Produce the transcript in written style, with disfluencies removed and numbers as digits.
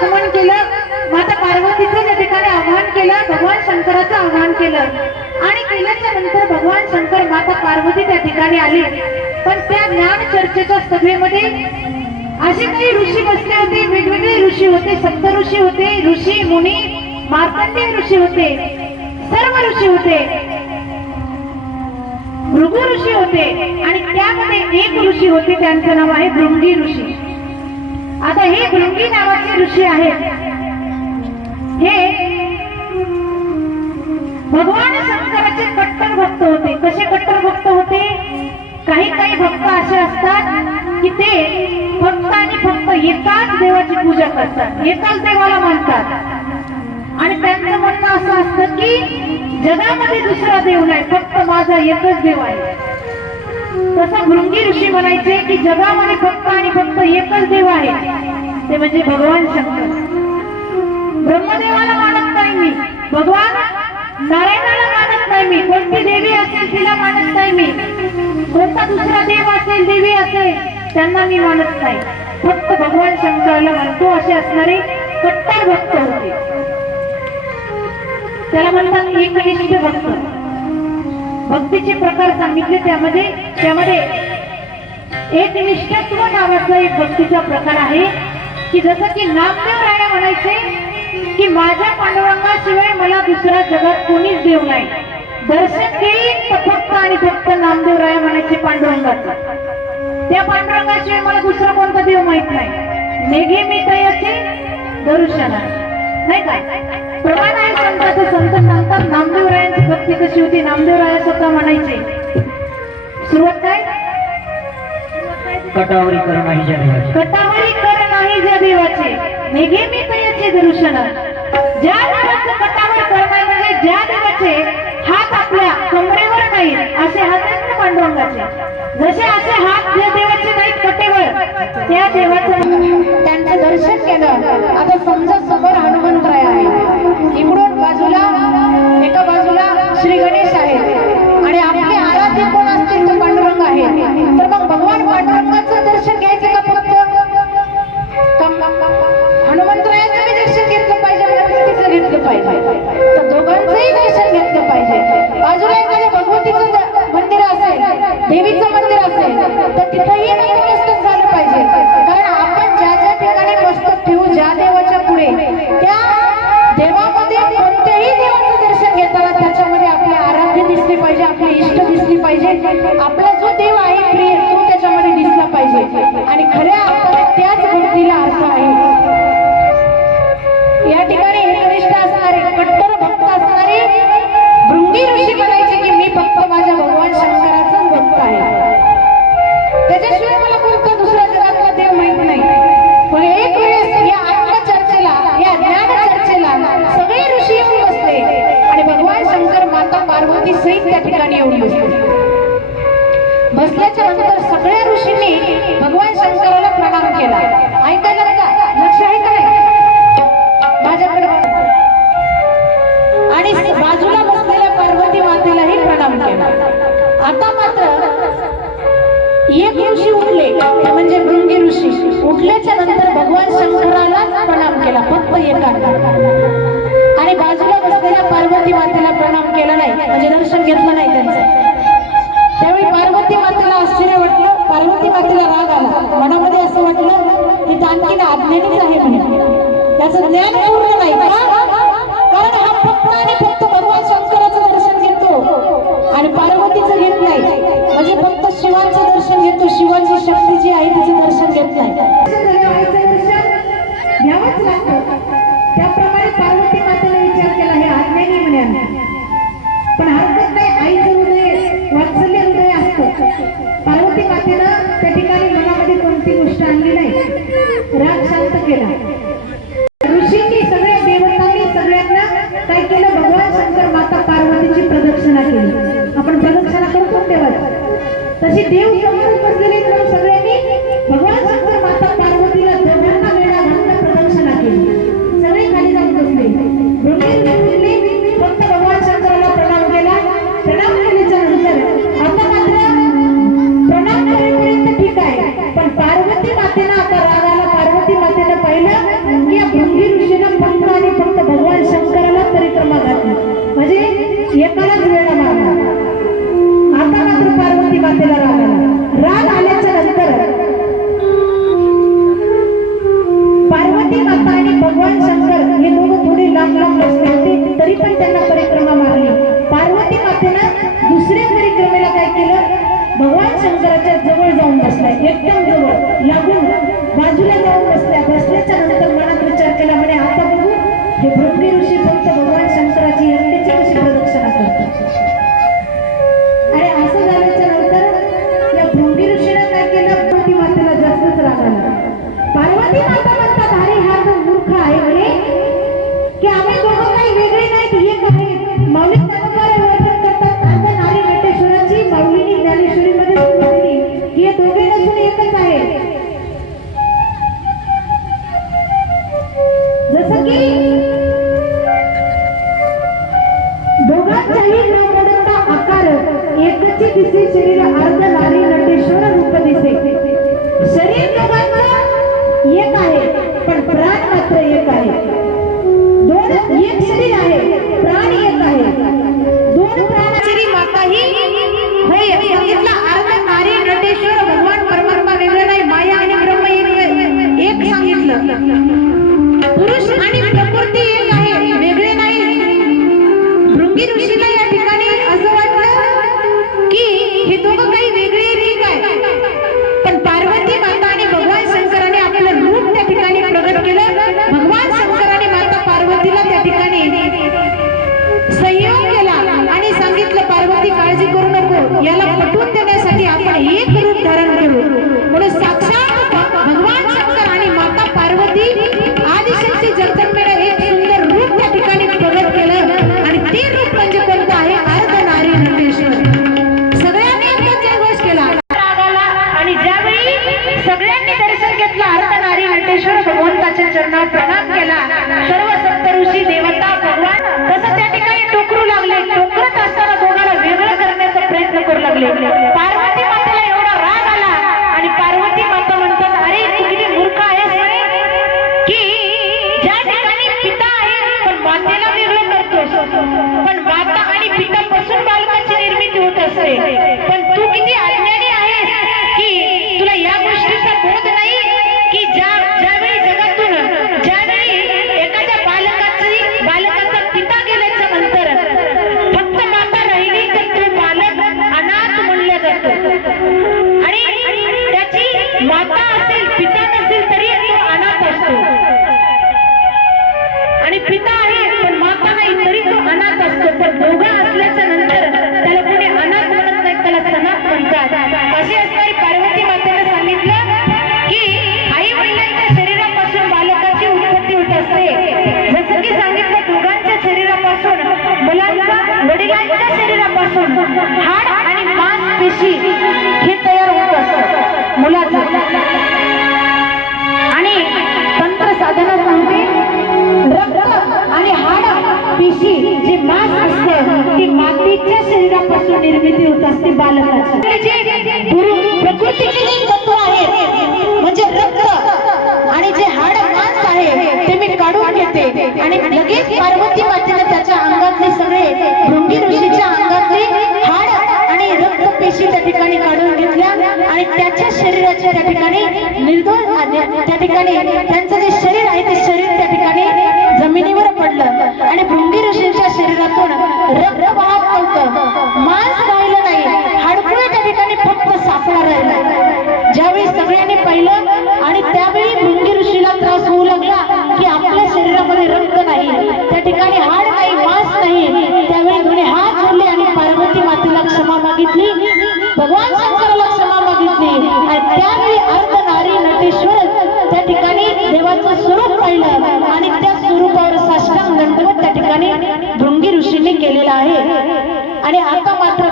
आगमन केलं, माता पार्वतीचं त्या ठिकाणी आवाहन केलं, भगवान शंकराचं आवाहन केलं आणि केल्याच्या नंतर भगवान शंकर माता पार्वती त्या ठिकाणी आली। पण त्या ज्ञान चर्चेच्या सभेमध्ये असे काही ऋषी बसले होते, वेगवेगळे ऋषी होते, सप्त ऋषी होते, ऋषी मुनी मार्कंडेय ऋषी होते, सर्व ऋषी होते, भृगु ऋषी होते आणि त्यामध्ये एक ऋषी होते, त्यांचं नाव आहे भृंगी ऋषी। आता हे भृंगी नावाचे ऋषी आहेत, हे भगवान शंकराचे कट्टर भक्त होते। कसे कट्टर भक्त होते? काही काही भक्त असे असतात की ते फक्त आणि फक्त एकाच देवाची पूजा करतात, एकाच देवाला मानतात आणि त्यांचं म्हणणं असं असतं की जगामध्ये दुसरा देव नाही, फक्त माझा एकच देव आहे। तसं भृंगी ऋषी म्हणायचे की जगामध्ये फक्त आणि फक्त एकच देव आहे, ते म्हणजे भगवान शंकर। ब्रह्मदेवाला मानत नाही मी, भगवान नारायणाला मानत नाही मी, कोणती देवी असेल तिला मानत नाही मी, कोणता दुसरा देव असेल देवी असेल त्यांना मी मानत नाही, फक्त भगवान शंकराला मानतो, असे असणारे कट्टर भक्त होते। त्याला म्हणतात एकनिष्ठ भक्त। भक्तीचे प्रकार सांगितले, त्यामध्ये एकनिष्ठत्व नावाचा एक भक्तीचा प्रकार आहे की जसं की नामदेव राया म्हणायचे की माझ्या पांडुरंगाशिवाय मला दुसऱ्या जगात कोणीच देव नाही, दर्शन देईन तर फक्त आणि फक्त नामदेव राया म्हणायचे पांडुरंगाचं, त्या पांडुरंगाशिवाय मला दुसरा कोणता देव माहित नाही, नेघे मी तयाचे दर्शन नाही काय प्रमाण आहे संतांचं। संत सांगतात नामदेव रायांची भक्ती कशी होती। नामदेव राया स्वतः म्हणायचे, सुरुवात काय? कटावरी कर नाही ज्या देवाचे, कटावरी कर नाही ज्या देवाचे, नेघे मी तयाचे दर्शन। ज्या देवाचं कटावर कर नाही म्हणजे ज्या देवाचे हात आपल्या कमरेवर नाही असे हात आहेत ना पांडुरंगाचे, जसे असे हात ज्या देवाचे नाहीत कटेवर, त्या देवाचं त्यांचं दर्शन केलं। आता समजा समोर हनुमंतराय आहे, इकडून बाजूला एका बाजूला श्री गणेश आहे आणि आपले आराध्य कोण असतील तो पांडुरंग आहे, तर मग भगवान पांडुरंगाचं दर्शन घ्यायचं का फक्त हनुमंतरायाचं बी दर्शन घेतलं पाहिजे, गणपतीचं घेतलं पाहिजे, तर दोघांचंही दर्शन घेतलं पाहिजे। बाजूला एखाद्या भगवतीचं मंदिर असेल, देवीचं मंदिर असेल तर तिथंही नतमस्तक झालं पाहिजे, कारण आपण ज्या ज्या ठिकाणी मस्तक ठेवू ज्या देवाच्या पुढे, त्या देवामध्ये कोणत्याही देवाचं दर्शन घेताना त्याच्यामध्ये आपले आराध्य दिसले पाहिजे, आपले इष्ट दिसली पाहिजे, आपला जो देव आहे प्रिय तो त्याच्यामध्ये दिसला पाहिजे आणि खऱ्या अर्थाने त्याच भक्तीला अर्थ आहे। या ठिकाणी एकनिष्ठ असणारे कट्टर भक्त असणारे भृंगी ऋषी म्हणायचे की मी फक्त माझ्या भगवान शंकराचाच भक्त आहे, त्याच्याशिवाय मला कोणता दुसऱ्या जगातला देव माहित नाही। पण एक वेळेस या आत्मचर्चेला, या ज्ञान चर्चेला सगळे ऋषी येऊन बसले आणि भगवान शंकर माता पार्वती सहित त्या ठिकाणी येऊन बसले। बसल्याच्या नंतर सगळ्या ऋषींनी भगवान शंकराला प्रणाम केला। ऐकायला का लक्ष आहे का नाही माझ्याकडे? आणि बाजूला बसलेल्या पार्वती मातेलाही प्रणाम केला। आता मात्र एक ऋषी उठले, ते म्हणजे भृंगी ऋषी। उठल्याच्या नंतर भगवान शंकराला प्रणाम केला, फक्त एकाला, आणि बाजूला बसलेल्या पार्वती मातेला प्रणाम केला नाही, म्हणजे दर्शन घेतलं नाही त्यांचं। त्यावेळी पार्वती मातेला आश्चर्य वाटलं, पार्वती मातेला राग आला, मनामध्ये असं वाटलं की आणखीन अज्ञानीच आहे म्हणून, त्याचं ज्ञान पूर्ण नाही का, कारण हा फक्त आणि फक्त भगवान शंकराचं दर्शन घेतो आणि पार्वतीचं घेत नाही, म्हणजे फक्त शिवाचं दर्शन घेतो, शिवाची शक्ती जी आहे तिचं दर्शन घेत नाही। घ्यावंच लागतं, त्याप्रमाणे पार्वती मातेला विचार केला, हे अज्ञानी म्हणे, पण हरकत नाही, आईचं हृदय वात्सल्य हृदय असतं। पार्वती मातेनं त्या ठिकाणी मनामध्ये कोणती गोष्ट आणली नाही, राग शांत केला। ऋषींनी सगळ्या देवतांनी सगळ्यांना काय केलं, भगवान शंकर माता पार्वतीची प्रदक्षिणा केली। आपण प्रदक्षिणा करतो देवाची, तशी देव समोर बसलेले म्हणून सगळ्यांनी भगवान शंकर माता पार्वतीला दोघांना वेळा घालून प्रदक्षिणा केली। सगळे खाली जाऊन बसले, फक्त भगवान शंकराला प्रणाम केला। प्रणाम केल्याच्या नंतर आता मात्र प्रणाम करेपर्यंत ठीक आहे, पण पार्वती मातेनं आता राग आला। पार्वती मातेनं पाहिलं की एकालाच वेळा मारला. आता मात्र पार्वती मातेला राग आला. राग आल्याच्या नंतर पार्वती माता आणि भगवान शंकर हे दोघं थोडे लांब लांब बसले होते, तरी पण त्यांना परिक्रमा मारली. पार्वती मातेनं दुसऱ्या परिक्रमेला काय केलं, भगवान शंकराच्या जवळ जाऊन बसलाय, एकदम जवळ लागून बाजूला जाऊन बसल्या. बसल्याच्या नंतर मनात विचार केला, म्हणे आता बघू हे भृंगी ऋषी फक्त भगवान शंकराची एकट्याची कशी प्रदक्षिणा करतात. आणि असं झाल्याच्या नंतर या भृंगी ऋषीने काय केलं, पार्वती मातेला जास्तच राग आला. पार्वती माता म्हणतात, अरे हा तो मूर्ख आहे म्हणे की आम्ही दोघं काही वेगळे नाहीत, हे काय माऊली ज्ञानोबारे वर्णन करतात अर्ध नारी नटेश्वराची. माऊलीनी ज्ञानेश्वरी मध्ये सांगितली की हे दोघे नसून एकच आहे. जसं की दोघांचाही न मोडता आकार एकची दिसे, शरीर अर्ध नारी नटेश्वर रूप दिसे. शरीर दोघांचं एक आहे पण प्राण मात्र एक आहे. दोन एक शरीर आहे, प्राण एक आहे. दोन प्राणाची माता ही होय सांगितलं. अर्ध नारी नटेश्वर भगवान परमात्मा वेगळं नाही, माया आणि ब्रह्म एक सांगितलं. पुरुष आणि प्रकृती एक आहे, वेगळे नाही. भृंगी ऋषीला या ठिकाणी असं वाटलं की हे दोघं काही वेगळे ठीक आहे, पण पार्वती माता आणि भगवान शंकराने आपलं रूप त्या ठिकाणी प्रगट केलं. भगवान शंकराने माता पार्वतीला त्या ठिकाणी संयोग केला आणि सांगितलं, पार्वती काळजी करू नको, याला पटवून देण्यासाठी आपण एक रूप धारण करू. म्हणून साक्षात भगवान शंकर आणि माता पार्वती आदिशक्ती जगदंबेने एक सुंदर रूप त्या ठिकाणी प्रगट केलं. आणि ते रूप म्हणजे कोणतं आहे, अर्ध नारी नटेश्वर. सगळ्यांनी एकच जयघोष केला. आणि ज्यावेळी सगळ्यांनी दर्शन घेतलं, अर्ध नारी नटेश्वर भगवंताच्या चरणावर प्रणाम केला. सर्व सप्त ऋषी देवता भगवान तसं त्या ठिकाणी टोकरू लागले. टोकरत असताना दोघांना वेगळं करण्याचा प्रयत्न करू लागले. पार्वती मातेला एवढा राग आला आणि पार्वती माता म्हणतात, अरे तू किती मूर्ख आहेस की ज्या ठिकाणी पिता आहे पण मातेला वेगळं करतोस. पण माता आणि पितापासून बालकाची निर्मिती होत असते, पण तू किती अज्ञानी आहेस की तुला या गोष्टीचा बोध नाही की ज्यावेळी जगातून ज्यावेळी एखाद्या बालकाचा पिता गेल्याच्या नंतर फक्त माता राहिली तर तो बालक अनाथ म्हणलं जातं. आणि त्याची माता असेल पिता नसेल तरी तो अनाथ असतो. आणि पिता आहे पण माता नाही तरी तो अनाथ असतो. पण दोघं असल्याच्या नंतर त्याला कोणी अनाथ म्हणत नाही, त्याला सनाथ म्हणतात. अशी असणारी पार्वती मातेने सांगितलं की आई वडिलांच्या शरीरापासून बालकाची उत्पत्ती होत असते. जसं की सांगितलं, दोघांच्या शरीरापासून मुलांचा वडिलांच्या शरीरापासून हाड आणि मांसपेशी हे तयार होत असतं मुलाचं. आणि तंत्र साधना सांगते, रक्त आणि हाड पेशी जे मांस असतं ती मातीच्या शरीरापासून निर्मिती होत असते बालकाची. प्रकृतीचे जे तत्व आहे म्हणजे रक्त आणि जे हाड मांस आहे ते मी काढून घेते. आणि लगेच पार्वती मातेने त्याच्या अंगातले सगळे भृंगी ऋषीच्या अंगातले हाड आणि रक्त पेशी त्या ठिकाणी काढून घेतल्या आणि त्याच्या शरीराच्या त्या ठिकाणी निर्दोष त्या ठिकाणी त्यांचं जे शरीर आहे ते शरीर त्या ठिकाणी जमिनीवर पडलं. आणि भृंगी ऋषींच्या शरीरातून रक्त वाहत नव्हतं, मांस राहिलं नाही, हाडकुळे त्या ठिकाणी फक्त सापडा राहिला. ज्यावेळी सगळ्यांनी पाहिलं आणि त्यावेळी भृंगी ऋषीला त्रास होऊ लागला की आपल्या शरीरामध्ये रक्त नाही, त्या ठिकाणी हाड नाही, मांस नाही. त्यावेळी दोन्ही हात जोडले आणि पार्वती मातेला क्षमा मागितली, भगवान शंकराला क्षमा मागितली. आणि त्यावेळी अर्ध नारी नटेश्वर त्या ठिकाणी देवाचं स्वरूप पाहिलं आणि त्या स्वरूपावर साष्टांग दंडवत त्या ठिकाणी भृंगी ऋषींनी केलेला आहे. आणि आता मात्र